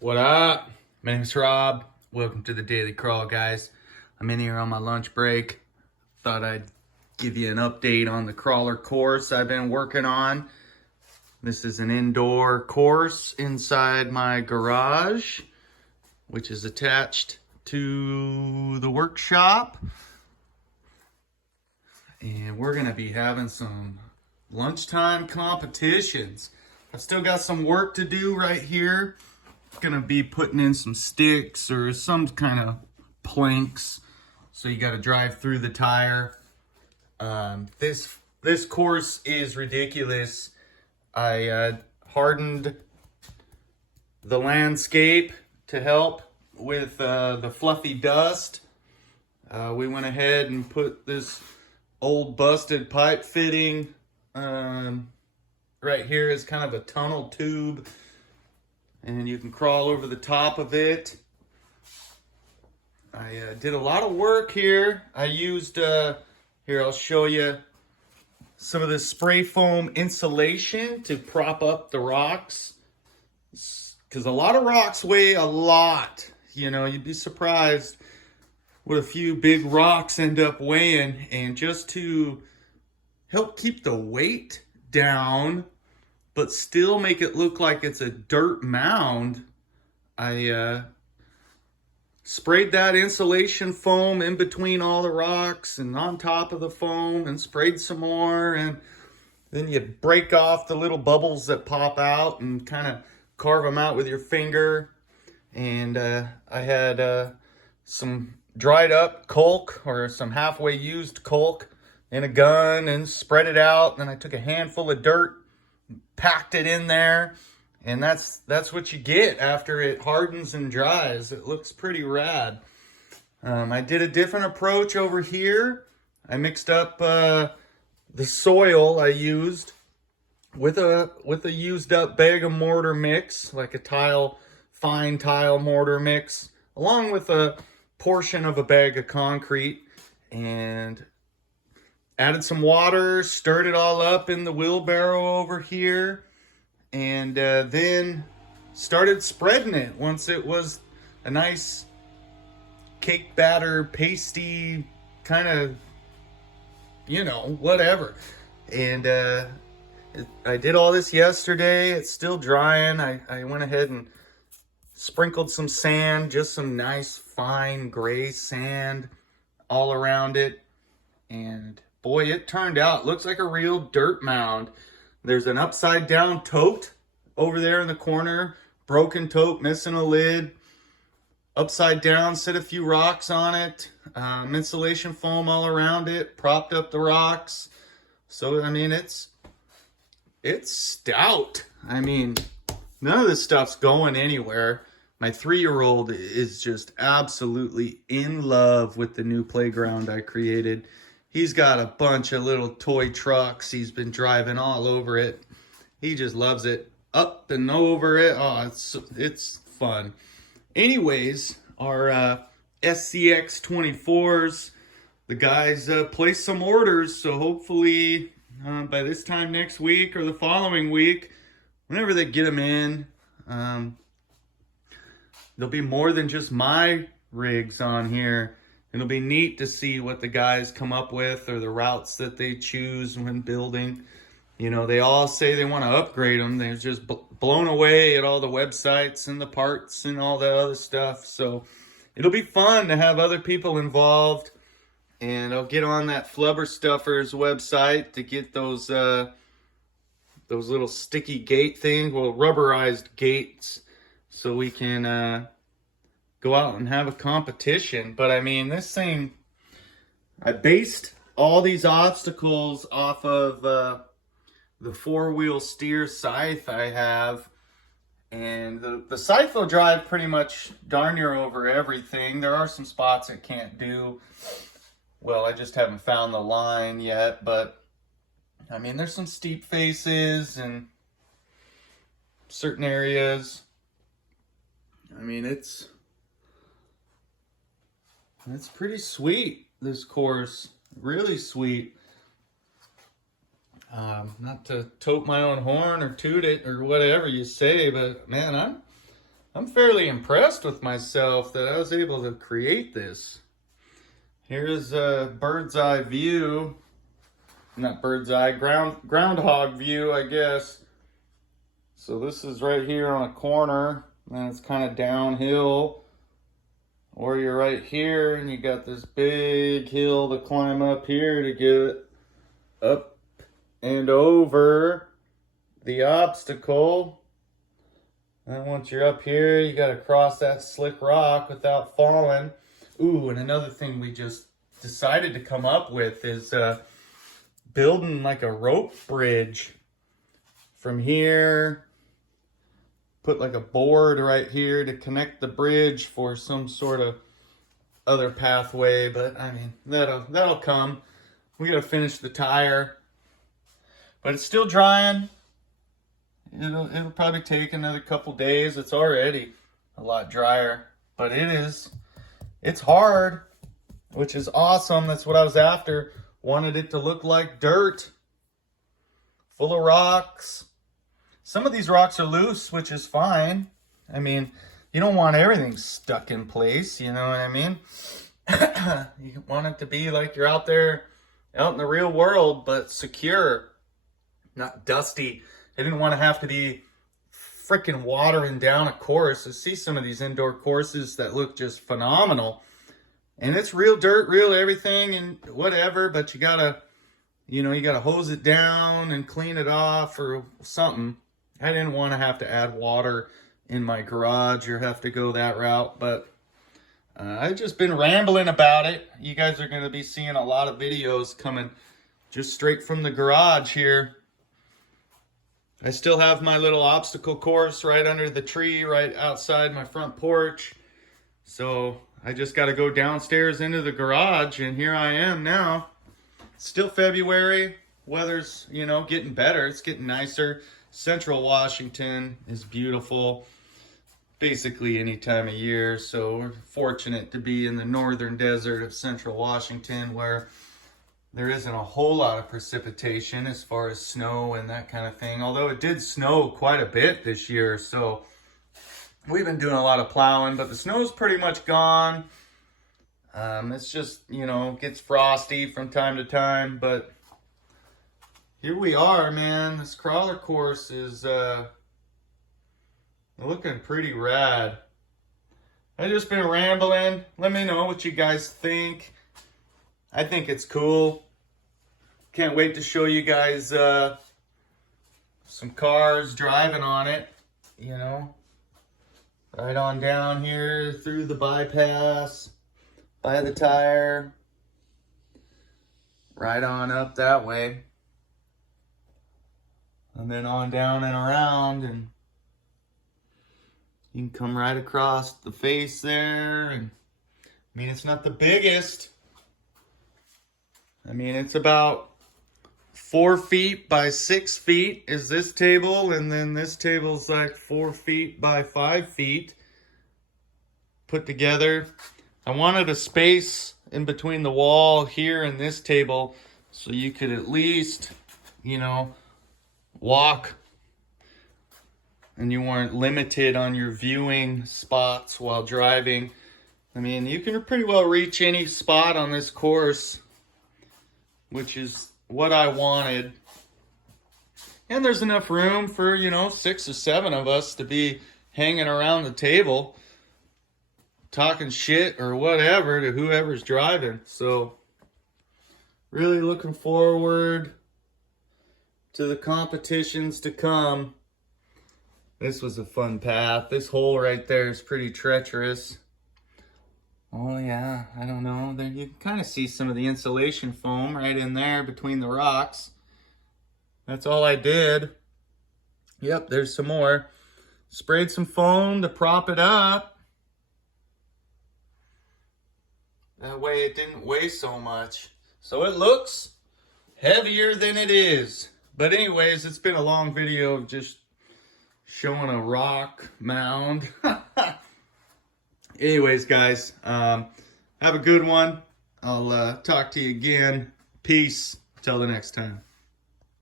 What up? My name's Rob. Welcome to the Daily Crawl, guys. I'm in here on my lunch break. Thought I'd give you an update on the crawler course I've been working on. This is an indoor course inside my garage, which is attached to the workshop. And we're gonna be having some lunchtime competitions. I've still got some work to do right here. Gonna be putting in some sticks or some kind of planks, so you got to drive through the tire. This course is ridiculous. I hardened the landscape to help with the fluffy dust. We went ahead and put this old busted pipe fitting right here as kind of a tunnel tube, and you can crawl over the top of it. I did a lot of work here. I used, here I'll show you some of the spray foam insulation to prop up the rocks, because a lot of rocks weigh a lot. You know, you'd be surprised what a few big rocks end up weighing, and just to help keep the weight down but still make it look like it's a dirt mound, I sprayed that insulation foam in between all the rocks and on top of the foam, and sprayed some more, and then you break off the little bubbles that pop out and kind of carve them out with your finger. And I had some dried up caulk, or some halfway used caulk, in a gun and spread it out. Then I took a handful of dirt, packed it in there, and that's what you get after it hardens and dries. It looks pretty rad. I did a different approach over here. I mixed up the soil I used with a used up bag of mortar mix, like a fine tile mortar mix, along with a portion of a bag of concrete, and added some water, stirred it all up in the wheelbarrow over here, and then started spreading it once it was a nice cake batter, pasty, kind of, you know, whatever. And I did all this yesterday. It's still drying. I went ahead and sprinkled some sand, just some nice fine gray sand all around it, and boy, it turned out, looks like a real dirt mound. There's an upside down tote over there in the corner, broken tote, missing a lid. Upside down, set a few rocks on it, insulation foam all around it, propped up the rocks. So, I mean, it's stout. I mean, none of this stuff's going anywhere. My 3-year-old is just absolutely in love with the new playground I created. He's got a bunch of little toy trucks. He's been driving all over it. He just loves it. Up and over it. Oh, it's fun. Anyways, our SCX24s, the guys placed some orders, so hopefully by this time next week or the following week, whenever they get them in, there'll be more than just my rigs on here. It'll be neat to see what the guys come up with, or the routes that they choose when building. You know, they all say they want to upgrade them. They're just blown away at all the websites and the parts and all the other stuff. So it'll be fun to have other people involved. And I'll get on that Flubber Stuffers website to get those little sticky gate things, well, rubberized gates, so we can go out and have a competition. But I mean, this thing, I based all these obstacles off of the 4-wheel steer scythe I have, and the scythe will drive pretty much darn near over everything. There are some spots it can't do. Well, I just haven't found the line yet, but I mean, there's some steep faces and certain areas. I mean, it's pretty sweet, this course. Really sweet. Not to tote my own horn or toot it or whatever you say, but man, I'm fairly impressed with myself that I was able to create this. Here's a bird's eye view. Not bird's eye, groundhog view, I guess. So this is right here on a corner, and it's kind of downhill. Or you're right here, and you got this big hill to climb up here to get up and over the obstacle. And once you're up here, you got to cross that slick rock without falling. Ooh, and another thing we just decided to come up with is building like a rope bridge from here. Put like a board right here to connect the bridge for some sort of other pathway, but I mean, that'll come. We gotta finish the tire, but it's still drying. It'll probably take another couple days. It's already a lot drier, but it's hard, which is awesome. That's what I was after. Wanted it to look like dirt, full of rocks. Some of these rocks are loose, which is fine. I mean, you don't want everything stuck in place, you know what I mean? You want it to be like you're out there, out in the real world, but secure, not dusty. I didn't want to have to be freaking watering down a course. I see some of these indoor courses that look just phenomenal. And it's real dirt, real everything and whatever, but you gotta hose it down and clean it off or something. I didn't want to have to add water in my garage or have to go that route, but I've just been rambling about it. You guys are going to be seeing a lot of videos coming just straight from the garage here. I still have my little obstacle course right under the tree, right outside my front porch. So I just got to go downstairs into the garage, and here I am now. Still February. Weather's, getting better. It's getting nicer. Central Washington is beautiful basically any time of year. So we're fortunate to be in the northern desert of Central Washington where there isn't a whole lot of precipitation as far as snow and that kind of thing. Although it did snow quite a bit this year. So we've been doing a lot of plowing, but the snow's pretty much gone. It's just, gets frosty from time to time, but here we are, man. This crawler course is looking pretty rad. I've just been rambling. Let me know what you guys think. I think it's cool. Can't wait to show you guys some cars driving on it, Right on down here through the bypass, by the tire, right on up that way. And then on down and around, and you can come right across the face there. And I mean, it's not the biggest. I mean, it's about 4 feet by 6 feet is this table, and then this table's like 4 feet by 5 feet put together. I wanted a space in between the wall here and this table so you could at least, walk and you weren't limited on your viewing spots while driving. I mean, you can pretty well reach any spot on this course, which is what I wanted. And there's enough room for, 6 or 7 of us to be hanging around the table talking shit or whatever to whoever's driving. So really looking forward to the competitions to come. This was a fun path. This hole right there is pretty treacherous. Oh yeah, I don't know. There you can kind of see some of the insulation foam right in there between the rocks. That's all I did. Yep, there's some more. Sprayed some foam to prop it up. That way it didn't weigh so much. So it looks heavier than it is. But anyways, it's been a long video of just showing a rock mound. Anyways, guys, have a good one. I'll talk to you again. Peace. Till the next time.